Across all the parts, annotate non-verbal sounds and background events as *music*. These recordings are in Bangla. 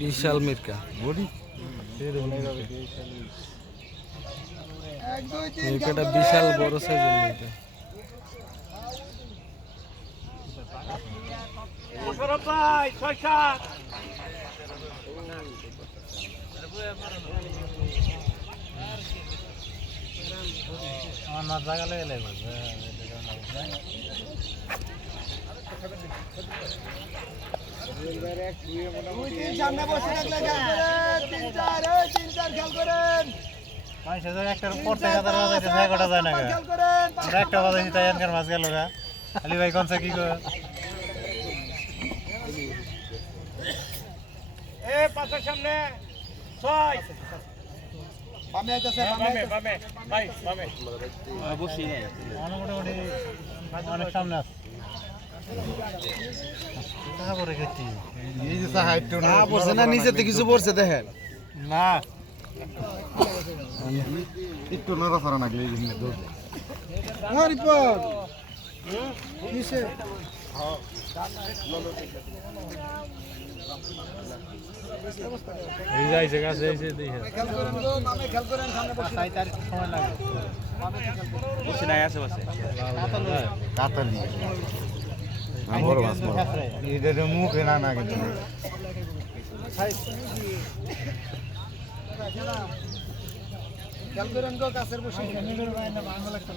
বিশাল মির্কা। মির্কাটা বিশাল বড় সাইজের মির্কা। মোশারফ ভাই ছয় সাত। এই তিন চার খেয়াল করেন একটার তিন থেকে কটা যায় না একটা বাজাইছি তাই এনকার মাছ গেল আলি ভাই কোনসা কি কর এ পাঁচের সামনে ছয়। বামে আইতাছে বামে বামে ভাই বামে অনেক মোটামুটি অনেক সামনে আছে। না পড়ছে না নিচেতে কিছু পড়ছে দেখেন। না। একটু নড়াচড়া নাগলে হ্যাঁ রিপোর্ট কিসে? এই যাইছে কাছে যাইছে দেখে খেয়াল করেন বসে তাই তার সময় লাগে কাতালি। বড় মাছ বড় এটা মুখে না না কিন্তু খেয়াল করেন গো কাছের বসে করেন গাছের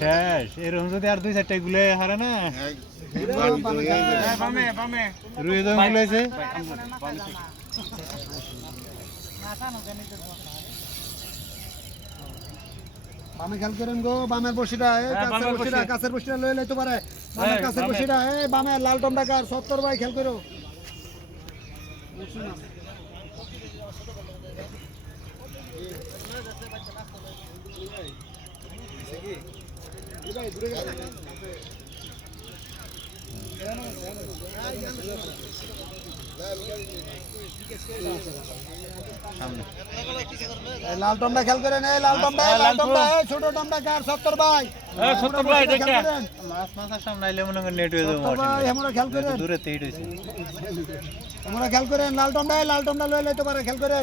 শেষ। এরকম যদি আর দুই চারটা গুলে হারে না? বামে বামে রুই দম গুলাইছে বামে খেয়াল করেন গো বামের বসিটা এই কাছের বামের বসিটা বসি। বসিটা লয়ে লইতে পারে। বামের বামে। বসিটা এই বামে লাল টন্ডাকার সত্তর ভাই খেয়াল করো। লাল টন্ডা খেয়াল করেন এই লাল এই লাল টন্ডা এই ছোট ভাই? এ, সত্তর ভাই, দেখে। মাছ সামনে আইলে মনে করেন নেট হয়ে যাব ভাই আমরা খেয়াল করেন। দূরে আমরা খেয়াল করেন লাল এই লাল টন্ডা লয়ে লইতে পারে খেয়াল করেন।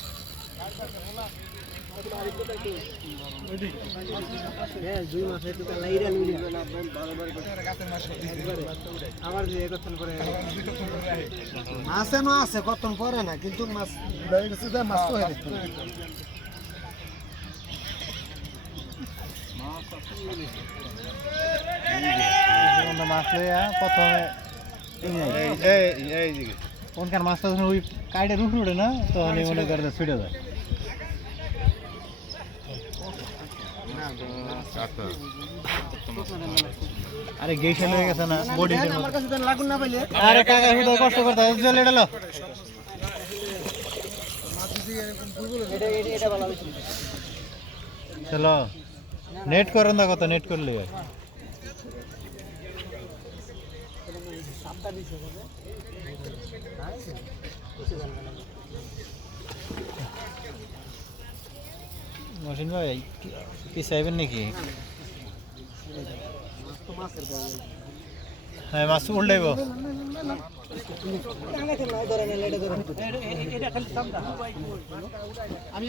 ফেলেছি মাছ এনো আছে পরে না, কিন্তু মাছ মাছ তো হয়ে মাছ প্রথমে মাছটা ওই উঠে না? তখন মনে করে ছুটে যায়। আরে গেইশা লয়ে গেছে না বডি আমার কাছে লাগুন না পাইলে আরে কাকা হুদা কষ্ট করতে হয় জল এটা লো চলো নেট করেন না কত নেট করলে হয়। মহসিন ভাই কি- চাইবেন নাকি? হ্যাঁ মাছ উল্টাইব। আমি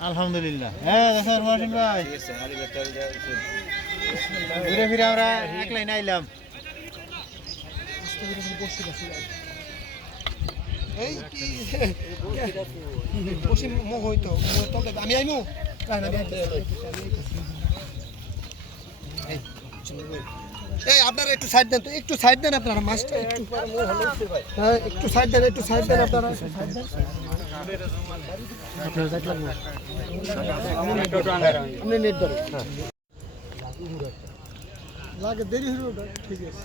আলহামদুলিল্লাহ। হ্যাঁ স্যার মহসিন ভাই। ঘুরে ফিরে আমরা এক লাইন আইলাম। এই কি? *laughs* বসে মুখ হইতো মুখ আমি আইমু? এই, আপনারা একটু সাইড দেন তো একটু সাইড দেন আপনারা মাছটা একটু। হ্যাঁ একটু সাইড দেন একটু সাইড দেন আপনারা। লাগে দেরি হলো ঠিক আছে।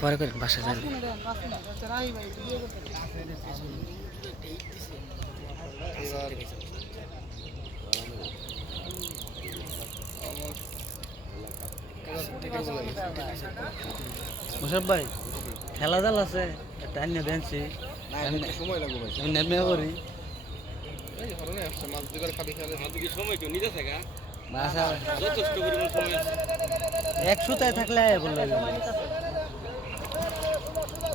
পরে করে বাসা যাবে। মুসব ভাই খেলা জাল আছে একটা আন্য দেনছি সময় লাগবে ভাই আমি নেমে করি এই হরনে আসছে মাছ দিবার খাবি খেলে সময় কেউ নিজে থাকে বাসা যথেষ্ট পরিমাণ সময় একশোটায় থাকলে বলল।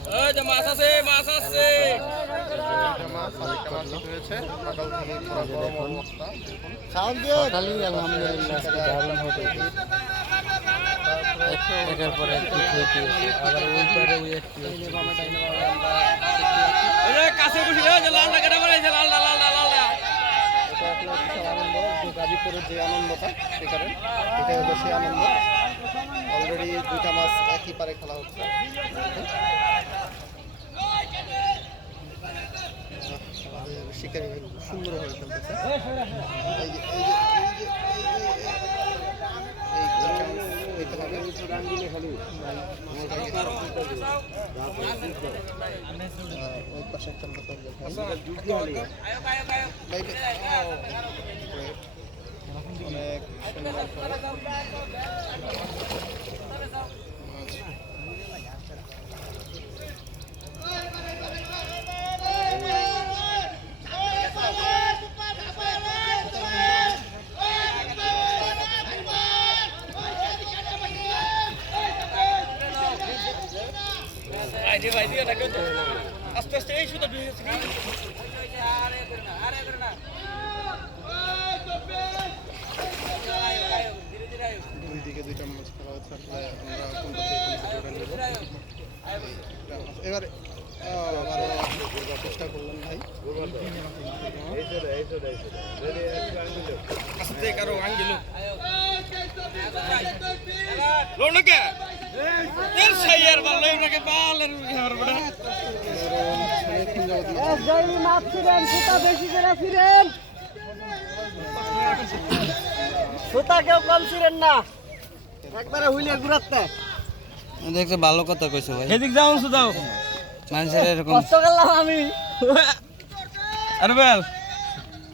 মাছ আছে মাছ আছে, মাছ আরেকটা মাছ হয়েছে সকাল থেকে পুরো গরম অবস্থা খালি আলহামদুলিল্লাহ দারুণ হতে একের কাছে বসে এই যে আনন্দটা সেই আনন্দ অলরেডি দুইটা মাছ একই পারে খেলা হচ্ছে। শিকারি ভাই সুন্দরভাবে খেলতেছে। এই যে এই যে এই যে এই যে এই যে এই যে এই যে আহ, ওই পাশে একটা আমরা তরকারি খাই। Maybe- oh, great. অনেক সুন্দর করে। ভাই দি ভাই দি এটা কেউ তো আস্তে আস্তে এই শুধু ঢুকে গেছে কি? দুই দিকে দুইটা মাছ খেলা হচ্ছে আসলে আমরা কোনটা থেকে কোন ভিডিওটা নেব এবারে আবারও চেষ্টা করলাম ভাই আস্তে কারও আঙ্গিল লোন কে এর সাইয়ার বল লই নাকি বাল এর ইয়ার বড় দেখতে ভালো কথা কইছো ভাই। এদিক যাও সুদাও মানুষের এরকম আমি। আরে বেল।